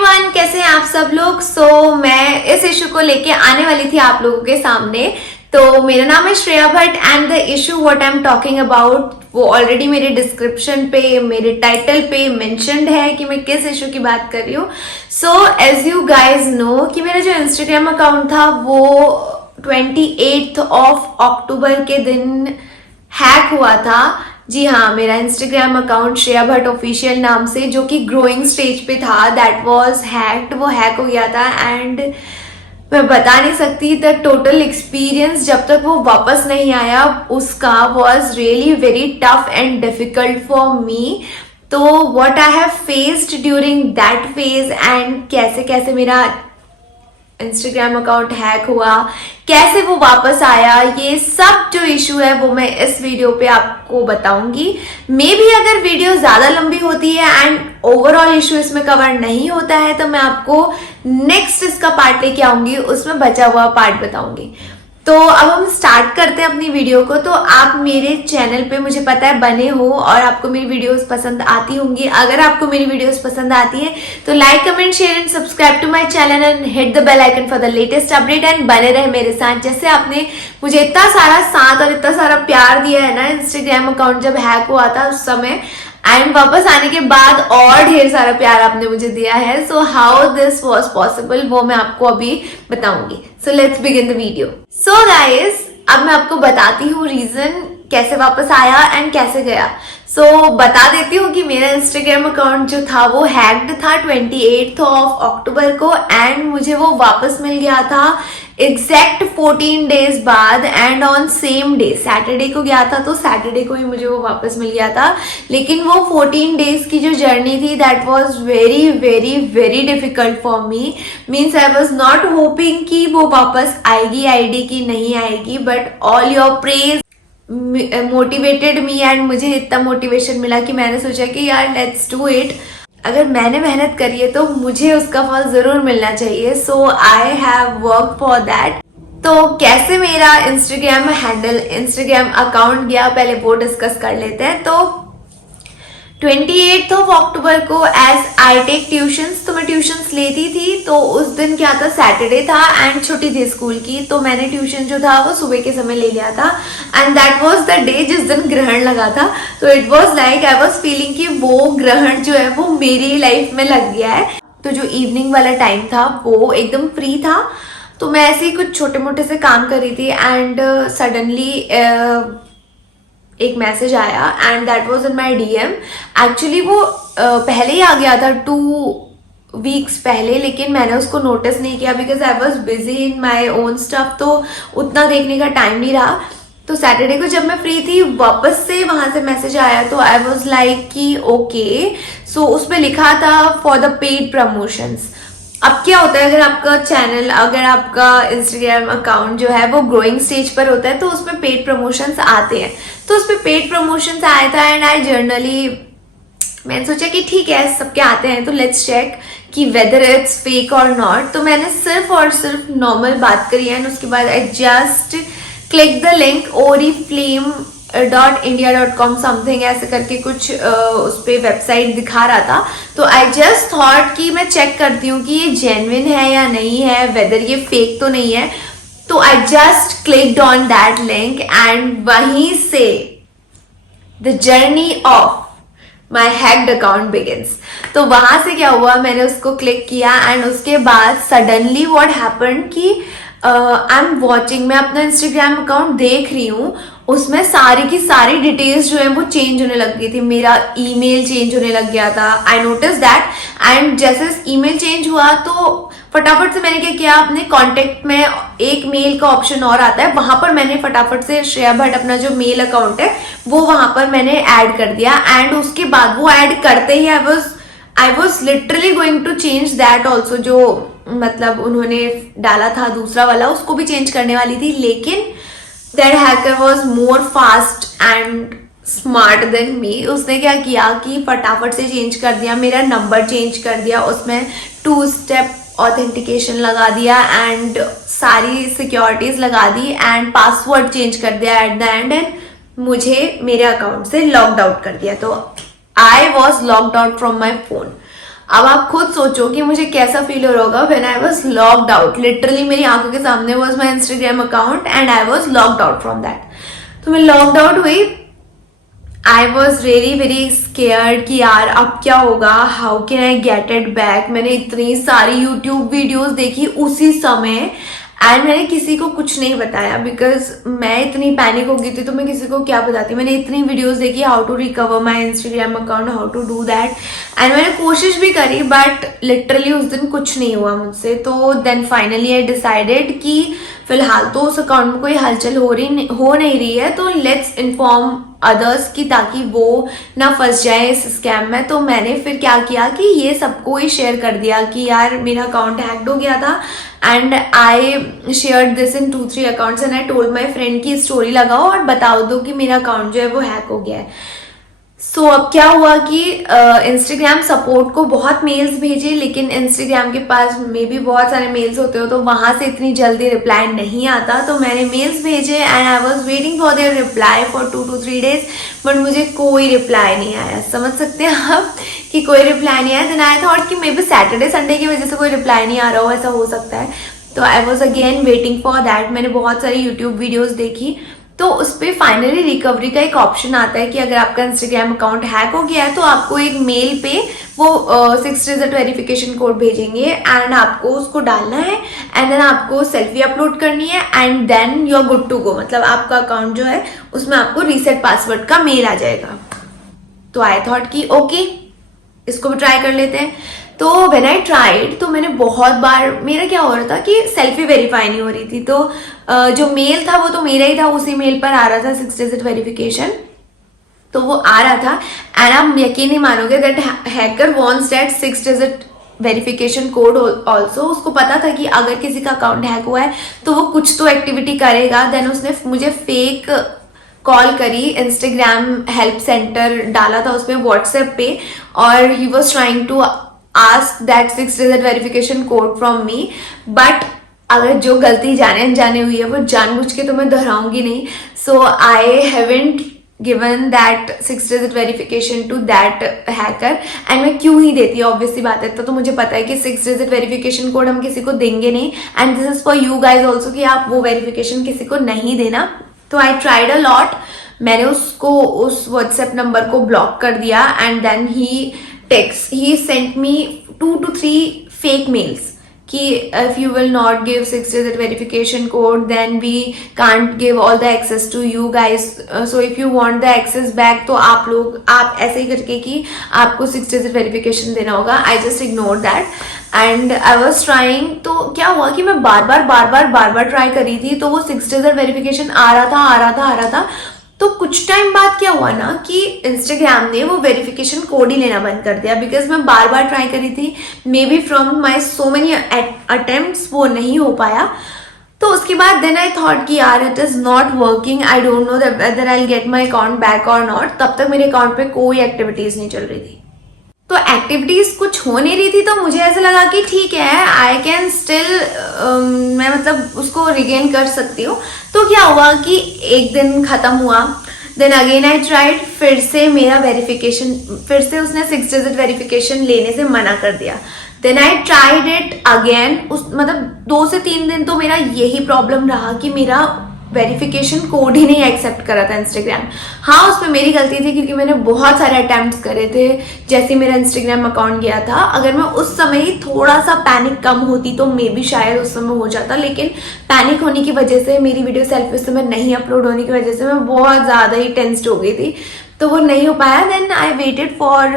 Everyone, कैसे हैं आप सब लोग। मैं इस इशू को लेके आने वाली थी आप लोगों के सामने। तो मेरा नाम है Shreya Bhatt and the issue what I am talking about वो ऑलरेडी मेरे डिस्क्रिप्शन पे, मेरे टाइटल पे मेंशन्ड है कि मैं किस इशू की बात कर रही हूँ। So as you guys know कि मेरा जो इंस्टाग्राम अकाउंट था वो 28 अक्टूबर के दिन हैक हुआ था। जी हाँ, मेरा Instagram account Shreya Bhatt official नाम से, जो कि ग्रोइंग स्टेज पे था, दैट वाज हैक्ड। वो हैक हो गया था एंड मैं बता नहीं सकती द टोटल एक्सपीरियंस जब तक वो वापस नहीं आया उसका was really very tough and difficult for me. तो what I have faced during that phase and कैसे कैसे मेरा इंस्टाग्राम अकाउंट हैक हुआ, कैसे वो वापस आया, ये सब जो इशू है वो मैं इस वीडियो पे आपको बताऊंगी। मे बी अगर वीडियो ज्यादा लंबी होती है एंड ओवरऑल इशू इसमें कवर नहीं होता है तो मैं आपको नेक्स्ट इसका पार्ट लेके आऊंगी, उसमें बचा हुआ पार्ट बताऊंगी। तो अब हम स्टार्ट करते हैं अपनी वीडियो को। तो आप मेरे चैनल पे मुझे पता है बने हो और आपको मेरी वीडियोस पसंद आती होंगी। अगर आपको मेरी वीडियोस पसंद आती है तो like, comment, share and subscribe to my channel and hit the bell icon for the latest update and बने रहे मेरे साथ। जैसे आपने मुझे इतना सारा साथ और इतना सारा प्यार दिया है ना इंस्टाग्राम अकाउंट जब हैक हुआ था उस समय, एंड वापस आने के बाद और ढेर सारा प्यार आपने मुझे दिया है। So how this was possible वो मैं आपको अभी बताऊंगी। So let's begin the video. So guys, अब मैं आपको बताती हूँ रीजन कैसे वापस आया एंड कैसे गया। बता देती हूँ कि मेरा इंस्टाग्राम अकाउंट जो था वो हैक्ड था 28 अक्टूबर को एंड मुझे वो वापस मिल गया था एग्जैक्ट 14 डेज बाद and on same day. Saturday को गया था तो सैटरडे को ही मुझे वो वापस मिल गया था। लेकिन वो 14 डेज की जो जर्नी थी that was very very very difficult for me. Means I was not hopping कि वो वापस आएगी आईडी की नहीं आएगी, but all your praise motivated me and मुझे इतना मोटिवेशन मिला कि मैंने सोचा कि यार लेट्स डू इट। अगर मैंने मेहनत करी है तो मुझे उसका फल जरूर मिलना चाहिए। So I have work for that. तो कैसे मेरा इंस्टाग्राम हैंडल, इंस्टाग्राम अकाउंट गया, पहले वो डिस्कस कर लेते हैं। तो 28 अक्टूबर को एज आई टेक ट्यूशंस, तो मैं ट्यूशंस लेती थी। तो उस दिन क्या था, सैटरडे था एंड छुट्टी थी स्कूल की। तो मैंने ट्यूशन जो था वो सुबह के समय ले लिया था and that was the day जिस दिन ग्रहण लगा था। तो it was like I was feeling कि वो ग्रहण जो है वो मेरी लाइफ में लग गया है। तो जो इवनिंग वाला टाइम था वो एकदम फ्री था। तो मैं ऐसे ही कुछ छोटे मोटे से काम कर रही थी एंड सडनली एक मैसेज आया and that was in my DM. Actually वो पहले ही आ गया था 2 वीक्स पहले, लेकिन मैंने उसको नोटिस नहीं किया because I was busy in my own stuff, तो उतना देखने का टाइम नहीं रहा। तो सैटरडे को जब मैं फ्री थी वापस से वहां से मैसेज आया तो आई वाज लाइक कि ओके। सो उसमें लिखा था फॉर द पेड प्रमोशंस। अब क्या होता है, अगर आपका चैनल, अगर आपका इंस्टाग्राम अकाउंट जो है वो ग्रोइंग स्टेज पर होता है तो उसमें पेड प्रमोशंस आते हैं। तो उसमें पेड प्रमोशंस आया था एंड आई जर्नली मैंने सोचा कि ठीक है सबके आते हैं तो लेट्स चेक कि वेदर इट्स फेक और नॉट। तो मैंने सिर्फ और सिर्फ नॉर्मल बात करी एंड उसके बाद I just click the link oriflame.india.com something ऐसे करके कुछ उस पे वेबसाइट दिखा रहा था। तो आई जस्ट थॉट कि मैं चेक करती हूँ कि ये जेन्युइन है या नहीं है, वेदर ये फेक तो नहीं है। तो I just clicked on that link and वहीं से the journey of my hacked account begins. तो वहां से क्या हुआ, मैंने उसको क्लिक किया एंड उसके बाद सडनली व्हाट हैपेंड कि आई एम वॉचिंग, मैं अपना इंस्टाग्राम अकाउंट देख रही हूँ, उसमें सारी की सारी डिटेल्स जो है वो चेंज होने लग गई थी। मेरा ईमेल चेंज होने लग गया था, आई नोटिस दैट। एंड जैसे ईमेल चेंज हुआ तो फटाफट से मैंने क्या किया, अपने कॉन्टेक्ट में एक मेल का ऑप्शन और आता है, वहां पर मैंने फटाफट से श्रेया भट्ट अपना जो मेल अकाउंट है वो वहां पर मैंने ऐड कर दिया। एंड उसके बाद वो ऐड करते ही I was literally going to change that also, जो मतलब उन्होंने डाला था दूसरा वाला उसको भी चेंज करने वाली थी। लेकिन that hacker was more fast and smart than me. उसने क्या किया कि फटाफट से चेंज कर दिया, मेरा नंबर चेंज कर दिया, उसमें 2 स्टेप ऑथेंटिकेशन लगा दिया एंड सारी सिक्योरिटीज लगा दी एंड पासवर्ड चेंज कर दिया एट द एंड एंड मुझे मेरे अकाउंट से लॉग्ड आउट कर दिया। तो I was logged out from my phone. अब आप खुद सोचो कि मुझे कैसा फील हो रहा होगा when I was locked out. Literally मेरी आंखों के सामने was my Instagram account and I was locked out from that. तो मैं लॉक्ड आउट हुई। आई वॉज रियली वेरी स्केयर्ड कि यार अब क्या होगा, how can I get it back. मैंने इतनी सारी यूट्यूब वीडियोस देखी उसी समय एंड मैंने किसी को कुछ नहीं बताया बिकॉज मैं इतनी पैनिक हो गई थी, तो मैं किसी को क्या बताती। मैंने इतनी वीडियोस देखी how to recover my Instagram account, how to do that, and मैंने कोशिश भी करी बट लिटरली उस दिन कुछ नहीं हुआ मुझसे। तो देन फाइनली आई डिसाइडेड कि फिलहाल तो उस अकाउंट में कोई हलचल हो नहीं रही है, तो लेट्स इन्फॉर्म अदर्स की ताकि वो ना फंस जाए इस स्कैम में। तो मैंने फिर क्या किया कि ये सबको ही शेयर कर दिया कि यार मेरा अकाउंट हैक्ड हो गया था and I shared this in 2-3 accounts and I told my friend की स्टोरी लगाओ और बताओ दो कि मेरा अकाउंट जो है वो हैक हो गया है। सो अब क्या हुआ कि इंस्टाग्राम सपोर्ट को बहुत मेल्स भेजे, लेकिन इंस्टाग्राम के पास मे भी बहुत सारे मेल्स होते हो तो वहां से इतनी जल्दी रिप्लाई नहीं आता। तो मैंने मेल्स भेजे and I was waiting for their reply for 2 to 3 days, but मुझे कोई रिप्लाई नहीं आया। समझ सकते हैं आप कि कोई रिप्लाई नहीं आया। देन आई थॉट कि मे बी सैटरडे संडे की वजह से कोई रिप्लाई नहीं आ रहा हो, ऐसा हो सकता है। तो I was again waiting for that. मैंने बहुत सारी यूट्यूब वीडियोज देखी, तो उस पर फाइनली रिकवरी का एक ऑप्शन आता है कि अगर आपका इंस्टाग्राम अकाउंट हैक हो गया है तो आपको एक मेल पे वो 6 डिजिट वेरिफिकेशन कोड भेजेंगे एंड आपको उसको डालना है एंड देन आपको सेल्फी अपलोड करनी है and then you are good to go. मतलब आपका अकाउंट जो है उसमें आपको रीसेट पासवर्ड का मेल आ जाएगा। तो आई थॉट कि ओके इसको भी ट्राई कर लेते हैं। तो व्हेन आई ट्राइड तो मैंने बहुत बार, मेरा क्या हो रहा था कि सेल्फी वेरीफाई नहीं हो रही थी, तो जो मेल था वो तो मेरा ही था, उसी मेल पर आ रहा था 6 डिजिट वेरिफिकेशन, तो वो आ रहा था। एंड आप यकीन नहीं मानोगे that hacker wants that 6 digit verification code also. उसको पता था कि अगर किसी का अकाउंट हैक हुआ है तो वो कुछ तो एक्टिविटी करेगा। देन उसने मुझे फेक कॉल करी, इंस्टाग्राम हेल्प सेंटर डाला था उसमें व्हाट्सएप पे, और he was trying to ask that 6 digit verification code from me. But अगर जो गलती जाने अनजाने हुई है वो जानबूझ के तो मैं दोहराऊंगी नहीं। So I haven't given that 6 digit verification to that hacker, and मैं क्यों ही देती, ऑब्वियसली बात है। तो मुझे पता है कि 6 डिजिट वेरिफिकेशन कोड हम किसी को देंगे नहीं, and this is for you guys also कि आप वो वेरिफिकेशन किसी को नहीं देना। तो आई ट्राइड अ लॉट। मैंने उसको उस व्हाट्सएप नंबर को ब्लॉक कर दिया and then he sent me 2 to 3 fake mails कि if you will not give 6 digit verification code then we can't give all the access to you guys, so if you want the access back तो आप ऐसे ही करके कि आपको 6 digit verification देना होगा। I just ignored that and I was trying। तो क्या हुआ कि मैं बार बार ट्राई कर रही थी, तो वो 6 digit verification आ रहा था। तो कुछ टाइम बाद क्या हुआ ना कि इंस्टाग्राम ने वो वेरिफिकेशन कोड ही लेना बंद कर दिया, बिकॉज मैं बार बार ट्राई करी थी, may be from my so many attempts वो नहीं हो पाया। तो उसके बाद देन आई थॉट कि यार it is not working, I don't know whether I will get my account back और नॉट। तब तक मेरे अकाउंट पे कोई एक्टिविटीज नहीं चल रही थी, तो एक्टिविटीज कुछ हो नहीं रही थी। तो मुझे ऐसा लगा कि ठीक है आई कैन स्टिल, मैं मतलब उसको रिगेन कर सकती हूँ। तो क्या हुआ कि एक दिन खत्म हुआ, देन अगेन आई ट्राइड, फिर से मेरा वेरिफिकेशन, फिर से उसने 6 डिजिट वेरिफिकेशन लेने से मना कर दिया। Then I tried it again, मतलब 2 से 3 दिन तो मेरा यही प्रॉब्लम रहा कि मेरा वेरिफिकेशन कोड ही नहीं एक्सेप्ट करा था इंस्टाग्राम। हाँ उसमें मेरी गलती थी क्योंकि मैंने बहुत सारे अटेम्प्ट्स करे थे जैसे मेरा इंस्टाग्राम अकाउंट गया था। अगर मैं उस समय ही थोड़ा सा पैनिक कम होती तो मे बी शायद उस समय हो जाता, लेकिन पैनिक होने की वजह से, मेरी वीडियो सेल्फी उस समय नहीं अपलोड होने की वजह से मैं बहुत ज़्यादा ही टेंस्ड हो गई थी, तो वो नहीं हो पाया। Then I waited for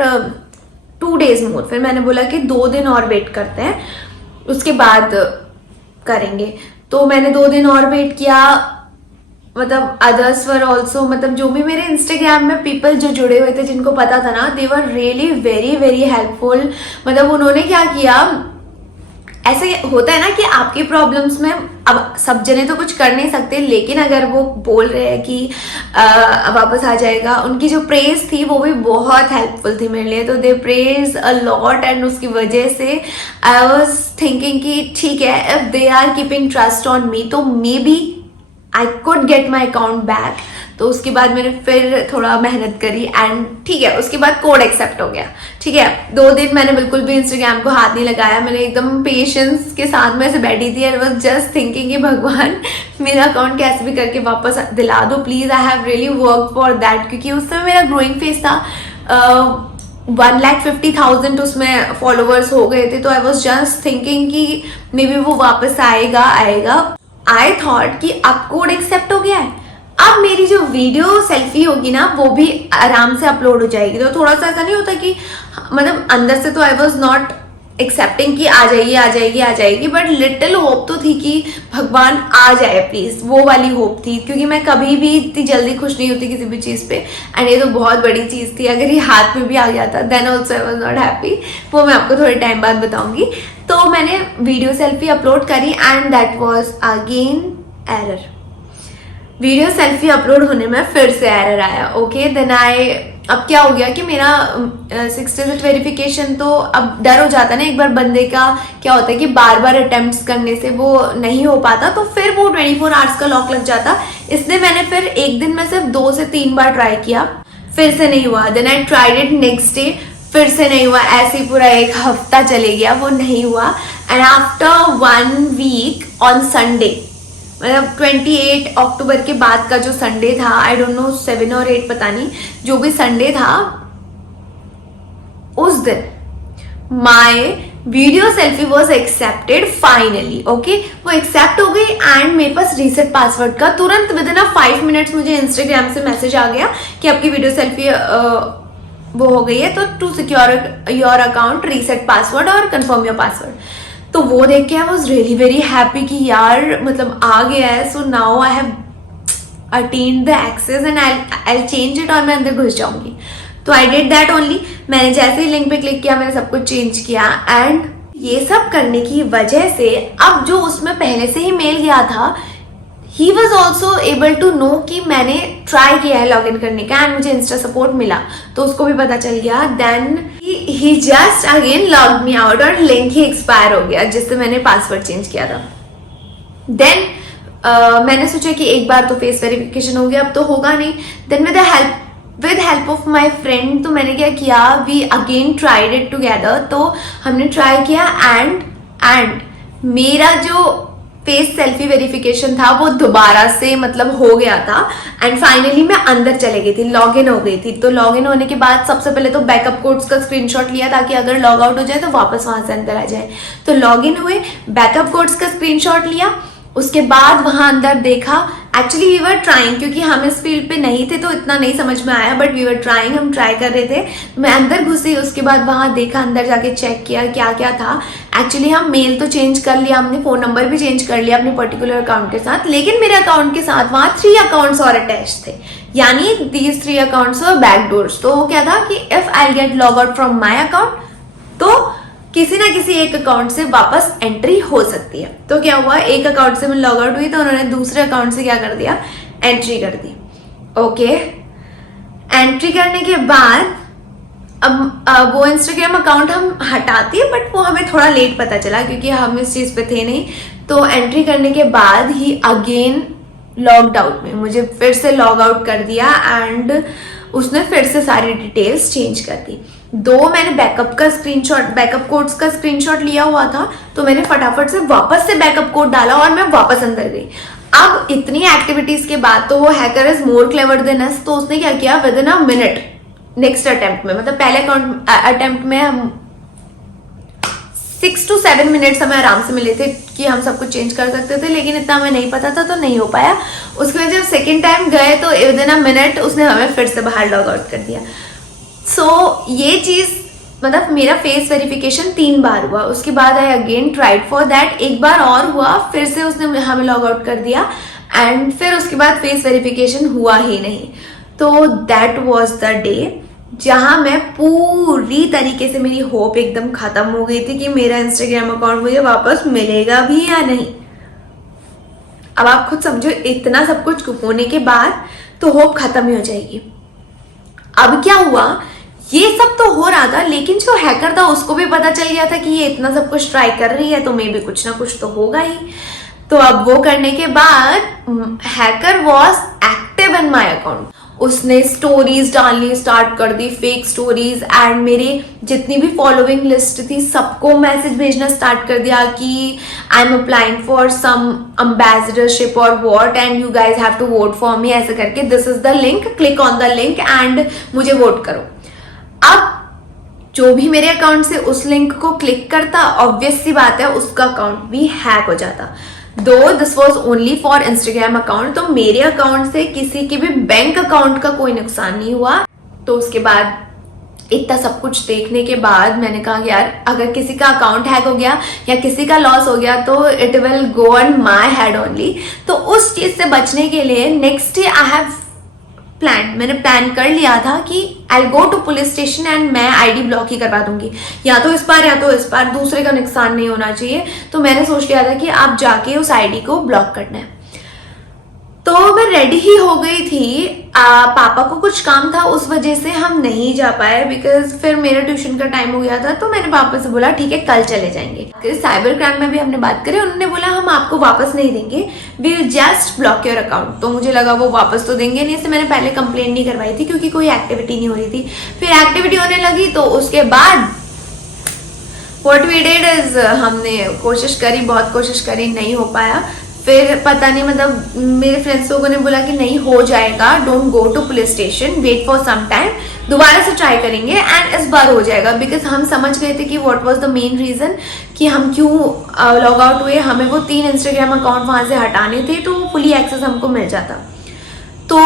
2 days more. फिर मैंने बोला कि 2 दिन और वेट करते हैं, उसके बाद करेंगे। तो मैंने 2 दिन और वेट किया। मतलब अदर्स वर ऑल्सो, मतलब जो भी मेरे इंस्टाग्राम में पीपल जो जुड़े हुए थे जिनको पता था ना, they were really very very helpful. मतलब उन्होंने क्या किया, ऐसे होता है ना कि आपकी प्रॉब्लम्स में अब सब जने तो कुछ कर नहीं सकते, लेकिन अगर वो बोल रहे हैं कि वापस आ जाएगा, उनकी जो प्रेज थी वो भी बहुत हेल्पफुल थी मेरे लिए। तो they praise a lot and उसकी वजह से आई वाज थिंकिंग कि ठीक है, if they are keeping trust on me तो may be I could get my account back. तो उसके बाद मैंने फिर थोड़ा मेहनत करी एंड ठीक है, उसके बाद कोड एक्सेप्ट हो गया। ठीक है, 2 दिन मैंने बिल्कुल भी इंस्टाग्राम को हाथ नहीं लगाया, मैंने एकदम पेशेंस के साथ में ऐसे बैठी थी। आई वाज जस्ट थिंकिंग कि भगवान मेरा अकाउंट कैसे भी करके वापस दिला दो please, I have really work for that, क्योंकि उस समय मेरा ग्रोइंग फेस था। 1,50,000 उसमें फॉलोवर्स हो गए थे। तो आई वॉज जस्ट थिंकिंग कि मे बी वो वापस आएगा। आई थॉट कि अब कोड एक्सेप्ट हो गया है, अब मेरी जो वीडियो सेल्फी होगी ना वो भी आराम से अपलोड हो जाएगी। तो थोड़ा सा ऐसा नहीं होता कि मतलब अंदर से तो आई वॉज नॉट एक्सेप्टिंग कि आ जाएगी, बट लिटिल होप तो थी कि भगवान आ जाए प्लीज, वो वाली होप थी। क्योंकि मैं कभी भी इतनी जल्दी खुश नहीं होती किसी भी चीज पे, एंड ये तो बहुत बड़ी चीज थी। अगर ये हाथ में भी आ गया था then also I was not happy. वो मैं आपको थोड़े टाइम बाद बताऊंगी। तो मैंने वीडियो सेल्फी अपलोड करी and that was again error. Video selfie upload होने में फिर से एरर आया। ओके, देन अब क्या हो गया कि मेरा 6 डिजिट वेरिफिकेशन, तो अब डर हो जाता है ना एक बार बंदे का, क्या होता है कि बार बार अटेम्प्ट्स करने से वो नहीं हो पाता, तो फिर वो 24 आवर्स का लॉक लग जाता। इसलिए मैंने फिर एक दिन में सिर्फ 2 से 3 बार ट्राई किया, फिर से नहीं हुआ। Then I tried it next day, फिर से नहीं हुआ। ऐसे ही पूरा 1 हफ्ता चले गया, वो नहीं हुआ। And after 1 week on Sunday, मतलब 28 अक्टूबर के बाद का जो संडे था, आई डोंट नो 7 और 8 पता नहीं, जो भी संडे था, उस दिन my video selfie was accepted finally. Okay, वो एक्सेप्ट हो गई एंड मेरे पास रीसेट पासवर्ड का तुरंत विद इन 5 मिनट्स मुझे इंस्टाग्राम से मैसेज आ गया कि आपकी वीडियो सेल्फी वो हो गई है, तो to secure your account reset password और कंफर्म योर पासवर्ड। तो वो देख के I was really very happy कि यार मतलब आ गया है। So now I have attend the access and I change it, और मैं अंदर घुस जाऊंगी। तो आई डिड दैट ओनली। मैंने जैसे ही लिंक पे क्लिक किया मैंने सब कुछ चेंज किया, एंड ये सब करने की वजह से अब जो उसमें पहले से ही मेल गया था, he was also able to know कि मैंने ट्राई किया है लॉग इन करने का एंड मुझे इंस्टा सपोर्ट मिला, तो उसको भी पता चल गया। Then he just again log me out और लिंक ही एक्सपायर हो गया जिससे मैंने पासवर्ड चेंज किया था। देन मैंने सोचा कि एक बार तो फेस वेरिफिकेशन हो गया, अब तो होगा नहीं। Then with help of my friend, तो मैंने क्या किया, we again tried it together. तो हमने ट्राई किया एंड मेरा जो फेस सेल्फी वेरिफिकेशन था वो दोबारा से मतलब हो गया था, एंड फाइनली मैं अंदर चले गई थी, लॉग इन हो गई थी। तो लॉग इन होने के बाद सबसे पहले तो बैकअप कोड्स का स्क्रीनशॉट लिया ताकि अगर लॉग आउट हो जाए तो वापस वहां से अंदर आ जाए। तो लॉग इन हुए, बैकअप कोड्स का स्क्रीनशॉट लिया, उसके बाद वहां अंदर देखा। एक्चुअली वी वर ट्राइंग, क्योंकि हम इस फील्ड पे नहीं थे तो इतना नहीं समझ में आया, बट वी वर ट्राइंग, हम ट्राई कर रहे थे। मैं अंदर घुसी, उसके बाद वहां देखा, अंदर जाके चेक किया क्या क्या था। एक्चुअली हम मेल तो चेंज कर लिया, हमने फोन नंबर भी चेंज कर लिया अपने पर्टिकुलर अकाउंट के साथ, लेकिन मेरे अकाउंट के साथ वहां 3 अकाउंट्स और अटैच थे, यानी दीज 3 अकाउंट्स और बैकडोर्स। तो वो क्या था कि if I get log out from my account तो किसी ना किसी एक अकाउंट से वापस एंट्री हो सकती है। तो क्या हुआ, एक अकाउंट से मैं लॉग आउट हुई तो उन्होंने दूसरे अकाउंट से क्या कर दिया, एंट्री कर दी। ओके, एंट्री करने के बाद अब वो इंस्टाग्राम अकाउंट हम हटाते हैं, बट वो हमें थोड़ा लेट पता चला क्योंकि हम इस चीज पे थे नहीं। तो एंट्री करने के बाद ही अगेन लॉग्ड आउट में मुझे फिर से लॉग आउट कर दिया एंड उसने फिर से सारी डिटेल्स चेंज कर दी। मैंने बैकअप कोड्स का स्क्रीनशॉट लिया हुआ था, तो मैंने फटाफट से वापस से बैकअप कोड डाला और मैं वापस अंदर गई। अब इतनी एक्टिविटीज के बाद तो वो hacker is more clever than us, तो उसने क्या किया, with in a minute next attempt में, मतलब पहले अटेम्प्ट में हम 6 to 7 मिनट्स हमें आराम से मिले थे कि हम सब कुछ चेंज कर सकते थे, लेकिन इतना हमें नहीं पता था तो नहीं हो पाया। उसके बाद जब सेकेंड टाइम गए तो विद इन अ मिनट उसने हमें फिर से बाहर लॉग आउट कर दिया। सो ये चीज मतलब मेरा फेस वेरिफिकेशन 3 बार हुआ, उसके बाद I again tried for that, एक बार और हुआ, फिर से उसने हमें लॉग आउट कर दिया एंड फिर उसके बाद फेस वेरिफिकेशन हुआ ही नहीं। तो दैट वॉज द डे जहां मैं पूरी तरीके से, मेरी होप एकदम खत्म हो गई थी कि मेरा इंस्टाग्राम अकाउंट मुझे वापस मिलेगा भी या नहीं। अब आप खुद समझो, इतना सब कुछ होने के बाद तो होप खत्म ही हो जाएगी। अब क्या हुआ, ये सब तो हो रहा था, लेकिन जो हैकर था उसको भी पता चल गया था कि ये इतना सब कुछ ट्राई कर रही है तो मे भी कुछ ना कुछ तो होगा ही। तो अब वो करने के बाद hacker was active in my account. उसने स्टोरीज डालनी स्टार्ट कर दी, फेक स्टोरीज, एंड मेरी जितनी भी फॉलोइंग लिस्ट थी सबको मैसेज भेजना स्टार्ट कर दिया कि I am applying for some ambassadorship और what and you guys have to vote for me, ऐसे करके this is the link, click on the link and मुझे वोट करो। अब जो भी मेरे अकाउंट से उस लिंक को क्लिक करता, ऑब्वियस सी बात है उसका अकाउंट भी हैक हो जाता। दो this was only for Instagram account, तो मेरे अकाउंट से किसी के भी बैंक अकाउंट का कोई नुकसान नहीं हुआ। तो उसके बाद इतना सब कुछ देखने के बाद मैंने कहा यार अगर किसी का अकाउंट हैक हो गया या किसी का लॉस हो गया तो it will go on my head only. तो उस चीज से बचने के लिए नेक्स्ट डे आई हैव मैंने प्लान कर लिया था कि I go to police station and मैं आईडी ब्लॉक ही करवा दूंगी, या तो इस बार या तो इस बार, दूसरे का नुकसान नहीं होना चाहिए। तो मैंने सोच लिया था कि आप जाके उस आईडी को ब्लॉक करना है। तो मैं रेडी ही हो गई थी, पापा को कुछ काम था उस वजह से हम नहीं जा पाए, बिकॉज फिर मेरा ट्यूशन का टाइम हो गया था। तो मैंने पापा से बोला ठीक है कल चले जाएंगे। साइबर क्राइम में भी हमने बात करी, उन्होंने बोला हम आपको वापस नहीं देंगे, we will just block your account. तो मुझे लगा वो वापस तो देंगे नहीं, इससे मैंने पहले कंप्लेंट नहीं करवाई थी क्योंकि कोई एक्टिविटी नहीं हो रही थी। फिर एक्टिविटी होने लगी तो उसके बाद व्हाट वी डिड इज हमने कोशिश करी, बहुत कोशिश करी, नहीं हो पाया। फिर पता नहीं मतलब मेरे फ्रेंड्स लोगों ने बोला कि नहीं हो जाएगा, don't go to police station, wait for some time, दोबारा से ट्राई करेंगे एंड इस बार हो जाएगा। बिकॉज हम समझ गए थे कि what was the main reason कि हम क्यों लॉग आउट हुए। हमें वो 3 इंस्टाग्राम अकाउंट वहां से हटाने थे तो फुली एक्सेस हमको मिल जाता। तो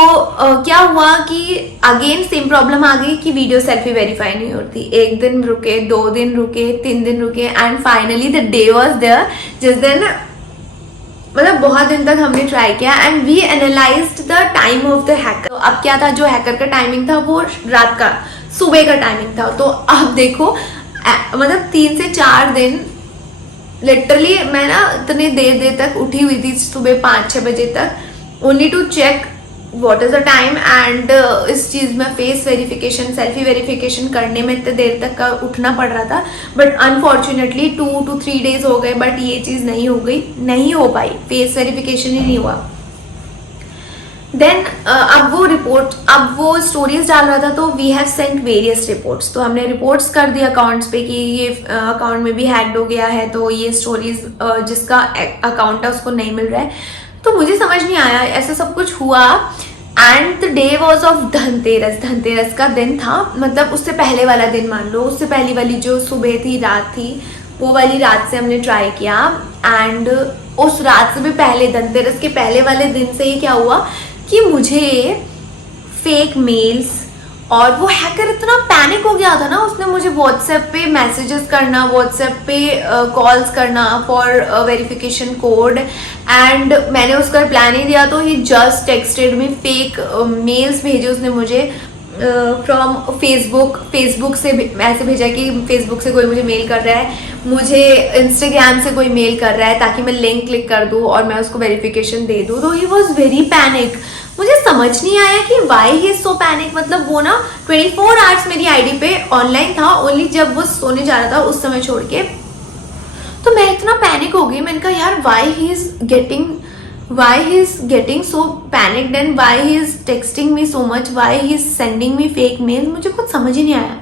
क्या हुआ कि अगेन सेम प्रॉब्लम आ गई कि वीडियो सेल्फी वेरीफाई नहीं होती। 1 दिन रुके, 2 दिन रुके, 3 दिन रुके and finally the day was there जिस दिन मतलब बहुत दिन तक हमने ट्राई किया and we analysed the time of the hacker. अब क्या था, जो हैकर का टाइमिंग था वो रात का, सुबह का टाइमिंग था। तो अब देखो मतलब 3 से 4 दिन लिटरली मैं ना इतने देर तक उठी हुई थी, सुबह 5-6 बजे तक, only to check what is the time and इस चीज में फेस वेरिफिकेशन, सेल्फी वेरिफिकेशन करने में इतने देर तक का उठना पड़ रहा था। बट अनफॉर्चुनेटली 2 to 3 days हो गए बट ये चीज नहीं हो पाई, फेस वेरिफिकेशन ही नहीं हुआ। देन अब वो स्टोरीज डाल रहा था तो we have sent various reports. तो हमने रिपोर्ट्स कर दी अकाउंट्स पे कि ये अकाउंट में भी हैक्ड हो गया है, तो ये स्टोरीज जिसका अकाउंट है उसको नहीं मिल रहा है। तो मुझे समझ नहीं आया, ऐसा सब कुछ हुआ and the day was of Dhanteras का दिन था, मतलब उससे पहले वाला दिन मान लो, उससे पहली वाली जो सुबह थी, रात थी, वो वाली रात से हमने ट्राई किया एंड उस रात से भी पहले, धनतेरस के पहले वाले दिन से ही क्या हुआ कि मुझे फेक मेल्स, और वो हैकर इतना पैनिक हो गया था ना, उसने मुझे व्हाट्सएप पे मैसेजेस करना, व्हाट्सएप पे कॉल्स करना फॉर वेरिफिकेशन कोड एंड मैंने उसका रिप्लाई नहीं दिया तो he just texted me, fake mails भेजे उसने मुझे फ्रॉम फेसबुक से ऐसे भेजा कि फेसबुक से कोई मुझे मेल कर रहा है, मुझे इंस्टाग्राम से कोई मेल कर रहा है ताकि मैं लिंक क्लिक कर दूं और मैं उसको वेरिफिकेशन दे दूं। तो ही वॉज वेरी पैनिक। मुझे समझ नहीं आया कि वाई ही सो पैनिक। मतलब वो ना 24 आवर्स मेरी आईडी पे ऑनलाइन था, ओनली जब वो सोने जा रहा था उस समय छोड़ के। तो मैं इतना पैनिक हो गई, मैंने कहा यार why he is getting so panicked and why he is texting me so much, why he is sending me fake mail, मुझे कुछ समझ ही नहीं आया।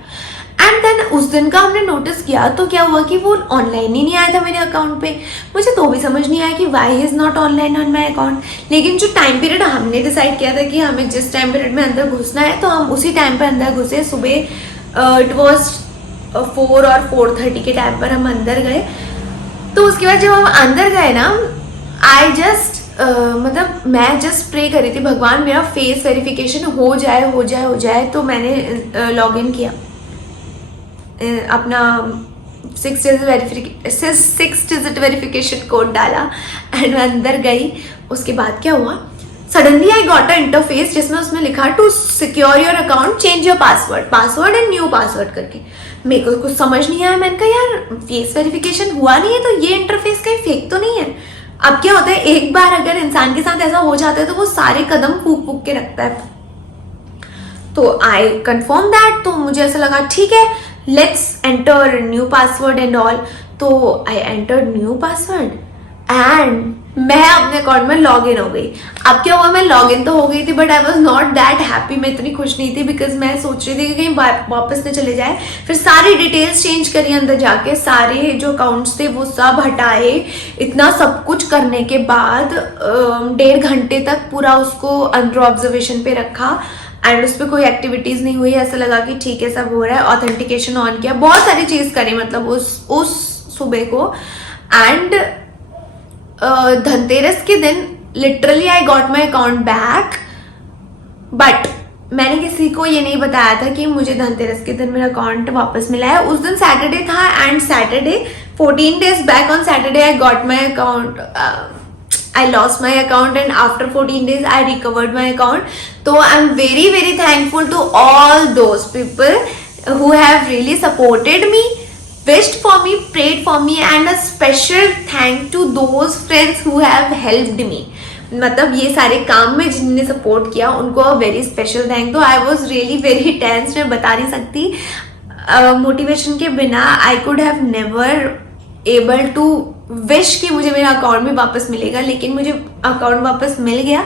एंड देन उस दिन का हमने नोटिस किया तो क्या हुआ कि वो ऑनलाइन ही नहीं आया था मेरे अकाउंट पे। मुझे तो भी समझ नहीं आया कि why is not online on my account. लेकिन जो टाइम पीरियड हमने डिसाइड किया था कि हमें जिस टाइम पीरियड में अंदर घुसना है तो हम उसी टाइम पे अंदर घुसे। सुबह इट वॉज 4 और 4:30 के टाइम पर हम अंदर गए। तो उसके बाद जब हम अंदर गए ना, आई जस्ट मतलब मैं जस्ट प्रे करी थी भगवान मेरा फेस वेरिफिकेशन हो जाए। तो मैंने लॉग इन किया, अपना 6 डिजिट वेरिफिकेशन कोड डाला एंड मैं अंदर गई। उसके बाद क्या हुआ, suddenly I got a interface जिसमें उसमें लिखा to secure your account change your password and new password करके। मेरे को कुछ समझ नहीं आया। मैंने कहा यार फेस वेरिफिकेशन हुआ नहीं है तो ये इंटरफेस कहीं फेक तो नहीं है। अब क्या होता है, एक बार अगर इंसान के साथ ऐसा हो जाता है तो वो सारे कदम फूक के रखता है। तो आई कंफर्म दैट, तो मुझे ऐसा लगा ठीक है let's enter new password and all. तो I entered new password and मैं अपने अकाउंट में लॉग इन हो गई। अब क्या हुआ, मैं लॉग इन तो हो गई थी but I was not that happy, मैं इतनी खुश नहीं थी बिकॉज मैं सोच रही थी कि कहीं वापस न चले जाए। फिर सारी डिटेल्स चेंज करी अंदर जाके, सारे जो अकाउंट्स थे वो सब हटाए। इतना सब कुछ करने के बाद 1.5 घंटे तक पूरा उसको अंडर ऑब्जर्वेशन पे रखा एंड उस पर कोई एक्टिविटीज नहीं हुई। ऐसा लगा कि ठीक है सब हो रहा है। ऑथेंटिकेशन ऑन किया, बहुत सारी चीज करी मतलब उस सुबह को। एंड धनतेरस के दिन literally I got my account back, but मैंने किसी को ये नहीं बताया था कि मुझे धनतेरस के दिन मेरा अकाउंट वापस मिला है। उस दिन सैटरडे था and Saturday 14 days back on Saturday I got my account, I lost my account and after 14 days I recovered my account. So I'm very very thankful to all those people who have really supported me, wished for me, prayed for me, and a special thank to those friends who have helped me. मतलब ये सारे काम में जिनने support किया उनको very special thank. तो I was really very tense, मैं बता नहीं सकती। मोटिवेशन के बिना I could have never able to wish कि मुझे मेरा अकाउंट भी वापस मिलेगा, लेकिन मुझे अकाउंट वापस मिल गया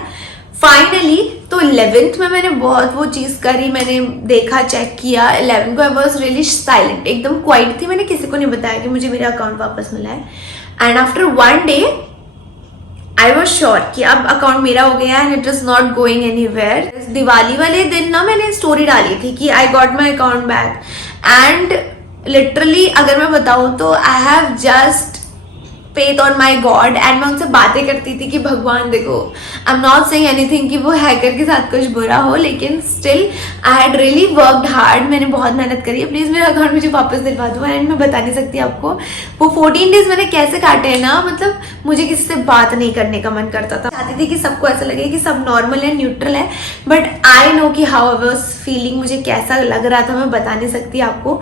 फाइनली। तो 11th में मैंने बहुत वो चीज़ करी, मैंने देखा, चेक किया। 11th को आई वॉज रियली साइलेंट, एकदम क्वाइट थी, मैंने किसी को नहीं बताया कि मुझे मेरा अकाउंट वापस मिला है। And after 1 day I was sure कि अब अकाउंट मेरा हो गया and it is not going anywhere. Diwali वाले दिन ना मैंने स्टोरी डाली थी कि I got my account back and literally अगर मैं बताऊं तो I have just faith on my God and मैं उनसे बातें करती थी कि भगवान देखो, I am not saying anything कि वो हैकर के साथ कुछ बुरा हो, लेकिन still I had really worked hard, मैंने बहुत मेहनत करी है, प्लीज मेरा अकाउंट मुझे वापस दिलवा दो। एंड मैं बता नहीं सकती आपको वो 14 days मैंने कैसे काटे हैं ना, मतलब मुझे किसी से बात नहीं करने का मन करता था, चाहती थी कि सबको ऐसा लगे कि सब नॉर्मल है, न्यूट्रल है, बट आई नो कि हाउ आई वाज फीलिंग, मुझे कैसा लग रहा था मैं बता नहीं सकती आपको।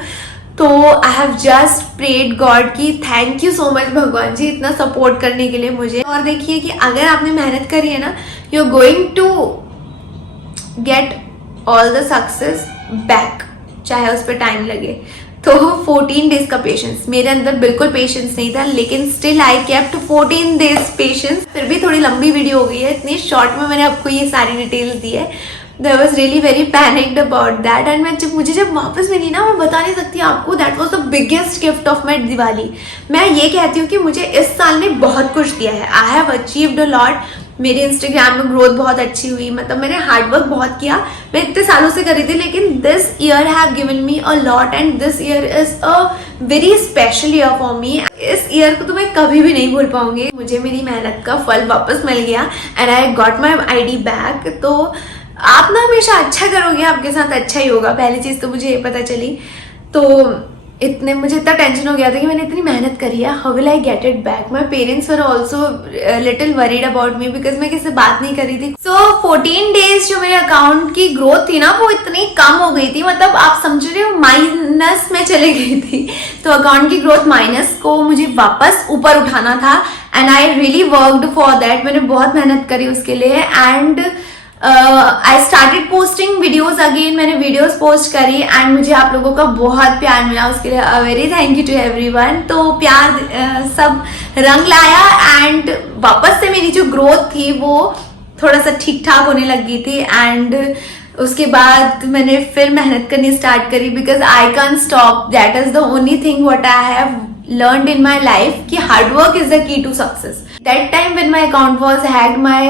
तो I have just prayed God की थैंक यू सो मच भगवान जी इतना सपोर्ट करने के लिए मुझे। और देखिए कि अगर आपने मेहनत करी है ना, you are going to get all the success back, चाहे उस पर टाइम लगे। तो 14 days का पेशेंस, मेरे अंदर बिल्कुल पेशेंस नहीं था, लेकिन still I kept 14 days patience. फिर भी थोड़ी लंबी वीडियो हो गई है, इतनी शॉर्ट में मैंने आपको ये सारी डिटेल्स दी है। I was really very panicked about that and मुझे जब वापस मिली ना, मैं बता नहीं सकती आपको, that was the biggest gift of my Diwali. मैं ये कहती हूँ कि मुझे इस साल ने बहुत कुछ दिया है, I have achieved a lot। मेरे इंस्टाग्राम में ग्रोथ बहुत अच्छी हुई, मतलब मैंने हार्डवर्क बहुत किया, मैं इतने सालों से करी थी, लेकिन this year have given me a lot and this year is a very special year for me. इस ईयर को तो मैं कभी भी नहीं भूल पाऊंगी। मुझे मेरी मेहनत का फल वापस मिल गया and I got my ID back. तो आप ना हमेशा अच्छा करोगे, आपके साथ अच्छा ही होगा, पहली चीज तो मुझे ये पता चली। तो मुझे इतना टेंशन हो गया था कि मैंने इतनी मेहनत करी है, how will I get it back. My parents were also little worried about me because मैं किसी से बात नहीं करी थी। सो 14 days जो मेरे अकाउंट की ग्रोथ थी ना, वो इतनी कम हो गई थी, मतलब आप समझ रहे हो माइनस में चले गई थी। तो अकाउंट की ग्रोथ माइनस को मुझे वापस ऊपर उठाना था and I really worked for that. मैंने बहुत मेहनत करी उसके लिए and I started posting videos again. मैंने वीडियोज पोस्ट करी एंड मुझे आप लोगों का बहुत प्यार मिला, उसके लिए very thank you to everyone. तो प्यार सब रंग लाया एंड वापस से मेरी जो ग्रोथ थी वो थोड़ा सा ठीक ठाक होने लगी थी। एंड उसके बाद मैंने फिर मेहनत करनी स्टार्ट करी because I can stop, that is the only thing what I have learned in my life कि hard work is the key to success. That time when my account was hacked, my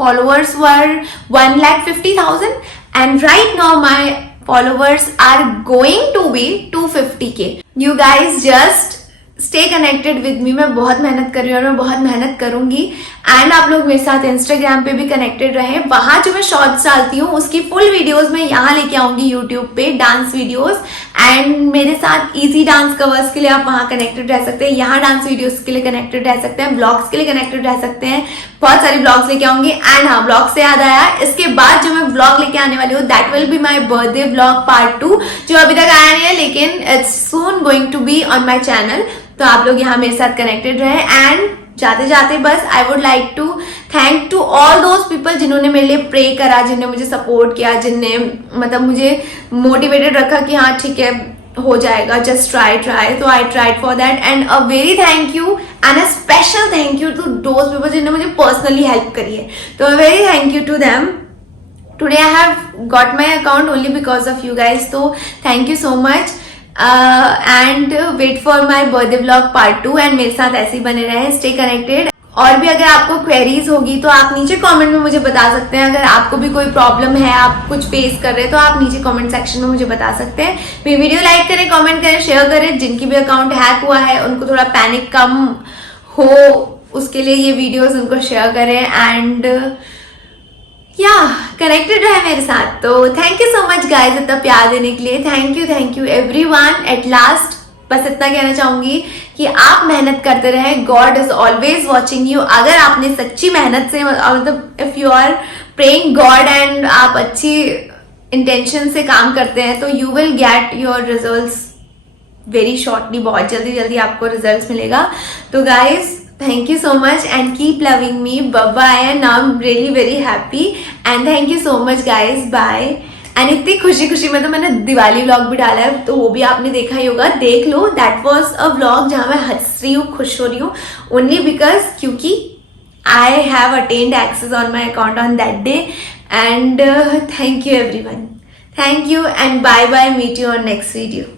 followers were 1,50,000 and right now my followers are going to be 250K. You guys just stay connected with me। मैं बहुत मेहनत कर रही हूँ और मैं बहुत मेहनत करूंगी एंड आप लोग मेरे साथ इंस्टाग्राम पे भी कनेक्टेड रहें। वहां जो मैं शॉर्ट्स डालती हूँ उसकी फुल वीडियोस मैं यहाँ लेके आऊंगी यूट्यूब पे, डांस वीडियोस। एंड मेरे साथ इजी डांस कवर्स के लिए आप वहाँ कनेक्टेड रह सकते हैं, यहाँ डांस वीडियोस के लिए कनेक्टेड रह सकते हैं, ब्लॉग्स के लिए कनेक्टेड रह सकते हैं। बहुत सारे ब्लॉग्स लेके आऊंगी। एंड हाँ, ब्लॉग से याद आया, इसके बाद जो मैं ब्लॉग लेके आने वाली हूँ that will be my birthday vlog part 2, जो अभी तक आया नहीं है लेकिन it's soon going to be on my channel. तो आप लोग यहाँ मेरे साथ कनेक्टेड रहे। एंड जाते जाते बस I would like to thank to all those people जिन्होंने मेरे लिए प्रे करा, जिन्होंने मुझे सपोर्ट किया, जिनने मतलब मुझे मोटिवेटेड रखा कि हाँ ठीक है हो जाएगा, जस्ट ट्राई. तो I tried for that and a very thank you and a special thank you to those people जिन्होंने मुझे पर्सनली हेल्प करी है. तो a very thank you to them. Today I have got my account only because of you guys. So thank you so much. And wait for my birthday vlog part 2 and मेरे साथ ऐसे ही बने रहें. Stay connected. और भी अगर आपको queries होगी तो आप नीचे कमेंट में मुझे बता सकते हैं. अगर आपको भी कोई प्रॉब्लम है, आप कुछ फेस कर रहे हैं, तो आप नीचे कमेंट सेक्शन में मुझे बता सकते हैं. मेरी वीडियो लाइक करें, कमेंट करें, शेयर करें. जिनकी भी अकाउंट हैक हुआ है उनको थोड़ा पैनिक कम हो, उसके लिए ये वीडियोस उनको शेयर करें. एंड कनेक्टेड रहे मेरे साथ. तो thank you so much guys इतना प्यार देने के लिए. Thank you everyone. At last बस इतना कहना चाहूंगी कि आप मेहनत करते रहे. God is always watching you. अगर आपने सच्ची मेहनत से, मतलब if you are praying God and आप अच्छी इंटेंशन से काम करते हैं, तो you will get your results very shortly. बहुत जल्दी आपको रिजल्ट्स मिलेगा. तो guys thank you so much and keep loving me. Bye bye. And now I'm really very happy and thank you so much guys. Bye. And इतनी खुशी में तो मैंने दिवाली व्लॉग भी डाला है, तो वो भी आपने देखा ही होगा. देख लो. That was a vlog जहाँ मैं हंस रही हूँ, खुश हो रही हूँ, only because क्योंकि I have attained access on my account on that day. And thank you everyone. Thank you and bye bye. Meet you on next video.